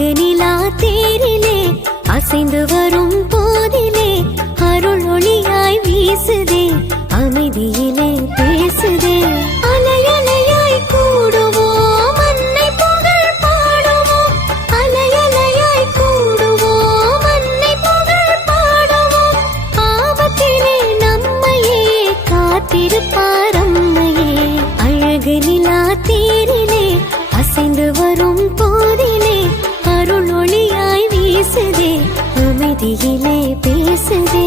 அழகு நிலா தேரிலே அசைந்து வரும் போதிலே அருள் ஒளியாய் வீசுதே, அமைதியிலே பேசுதே. அலையலையாய் கூடுவோம், அன்னை புகழ் பாடுவோம். அலையலையாய் கூடுவோம், அன்னை புகழ் பாடுவோம். ஆபத்திலே நம்மையே காத்திருப்பார் அம்மையே. அழகு நிலா தேரிலே அசைந்து வரும் போதிலே அருள் ஒளியாய் வீசுதே, அமைதியிலே பேசுதே.